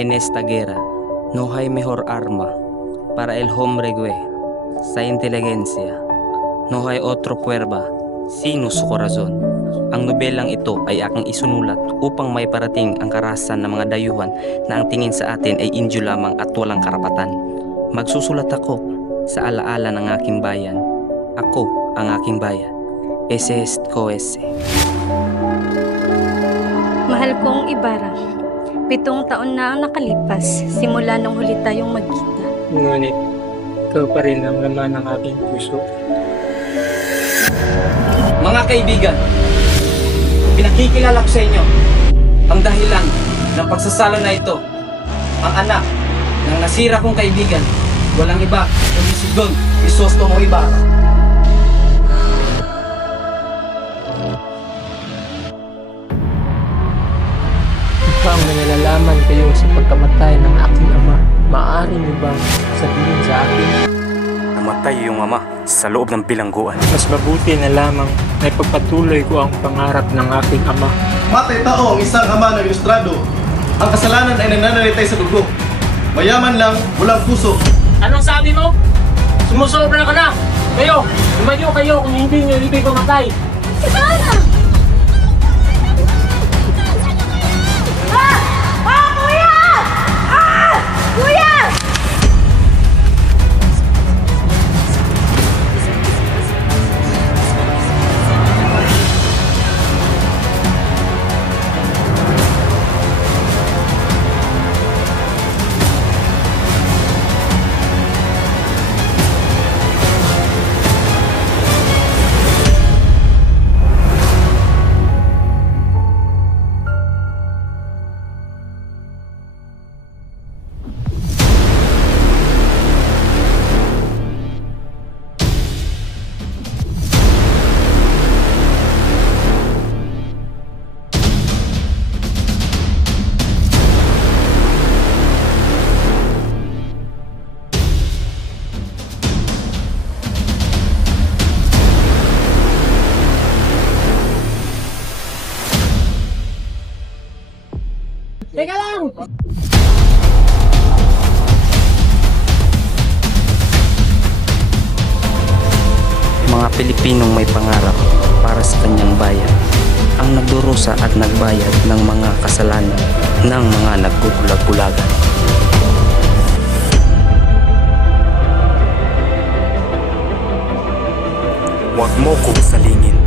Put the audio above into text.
En esta guerra no hay mejor arma para el hombre sa inteligencia. No hay otro pwerba sino su corazon. Ang nobelang ito ay aking isunulat upang may parating ang karahasan ng mga dayuhan na ang tingin sa atin ay indio lamang at walang karapatan. Magsusulat ako sa alaala ng aking bayan. Ako ang aking bayan. Ese es Ese. Mahal kong Ibarra, 7 taon na ang nakalipas simula nung huli tayong magkita. Ngunit, ikaw pa rin ang laman ng aking puso. Mga kaibigan, pinakikilala ko sa inyo ang dahilan ng pagsasalo na ito. Ang anak ng nasira kong kaibigan, walang iba kundi si Don Crisostomo Ibarra. Upang may nalalaman kayo sa pagkamatay ng aking ama, maaari niyo bang sabihin sa akin? Namatay yung ama sa loob ng bilangguan. Mas mabuti na lamang na ipagpatuloy ko ang pangarap ng aking ama. Matay tao ang isang ama ng ilustrado. Ang kasalanan ay nananalitay sa dugo. Mayaman lang, walang puso. Anong sabi mo? Sumusobra ka na! Kayo! Lumayo kayo kung hindi nyo ibig pumatay! Teka lang! Mga Pilipinong may pangarap para sa kanyang bayan, ang nagdurusa at nagbayad ng mga kasalanan ng mga naggugulag-gulagan. Huwag mo kong salingin.